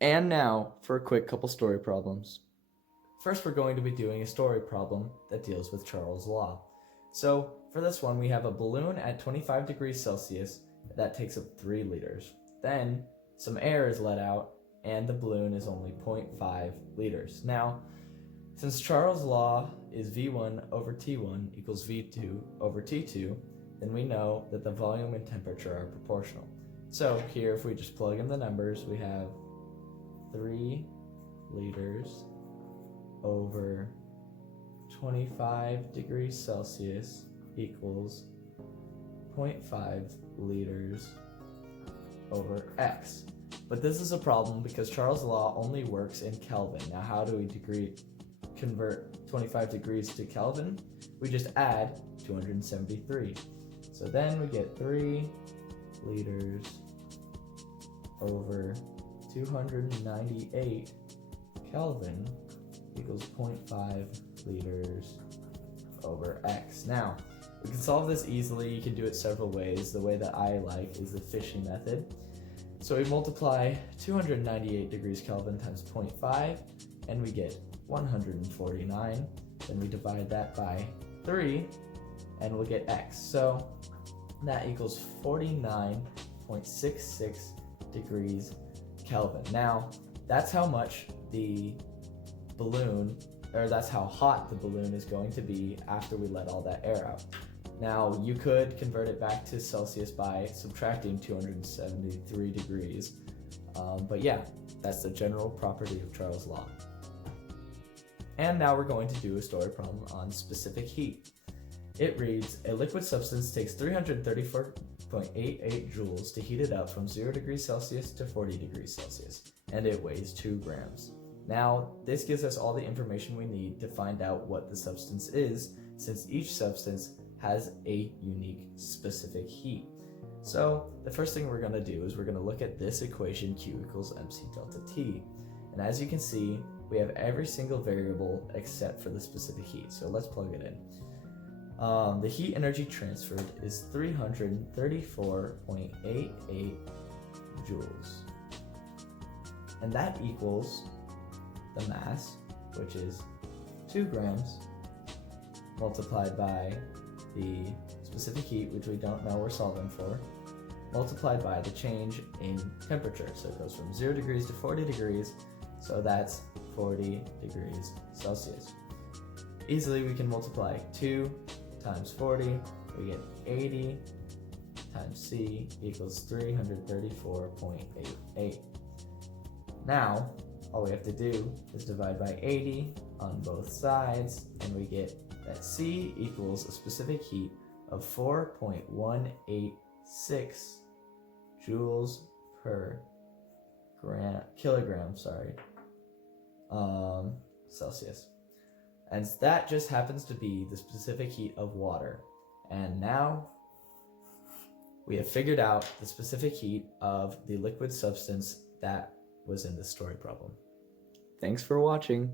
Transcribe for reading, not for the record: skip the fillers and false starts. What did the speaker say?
And now for a quick couple story problems. First, we're going to be doing a story problem that deals with Charles' Law. So for this one, we have a balloon at 25 degrees Celsius that takes up 3 liters. Then some air is let out and the balloon is only 0.5 liters. Now, since Charles' law is V1 over T1 equals V2 over T2, then we know that the volume and temperature are proportional. So here, if we just plug in the numbers, we have 3 liters over 25 degrees Celsius equals 0.5 liters over X. But this is a problem because Charles' law only works in Kelvin. Now, how do we convert 25 degrees to Kelvin? We just add 273. So then we get 3 liters over 298 Kelvin equals 0.5 liters over X. Now, we can solve this easily. You can do it several ways. The way that I like is the fishy method. So we multiply 298 degrees Kelvin times 0.5 and we get 149. Then we divide that by 3 and we'll get X. So that equals 49.66 degrees Kelvin. Now, that's how much the balloon, or that's how hot the balloon is going to be after we let all that air out. Now, you could convert it back to Celsius by subtracting 273 degrees. But yeah, that's the general property of Charles' law. And now we're going to do a story problem on specific heat. It reads, a liquid substance takes 334.88 joules to heat it up from 0 degrees Celsius to 40 degrees Celsius, and it weighs 2 grams. Now, this gives us all the information we need to find out what the substance is, since each substance has a unique specific heat. So the first thing we're going to do is we're going to look at this equation, Q equals mc delta T. And as you can see, we have every single variable except for the specific heat. So let's plug it in. The heat energy transferred is 334.88 joules. And that equals the mass, which is 2 grams, multiplied by the specific heat, which we don't know we're solving for, multiplied by the change in temperature. So it goes from 0 degrees to 40 degrees, so that's 40 degrees Celsius. Easily we can multiply 2 times 40, we get 80 times C equals 334.88. Now, all we have to do is divide by 80 on both sides, and we get that C equals a specific heat of 4.186 joules per kilogram, Celsius. And that just happens to be the specific heat of water. And now we have figured out the specific heat of the liquid substance that was in this story problem. Thanks for watching.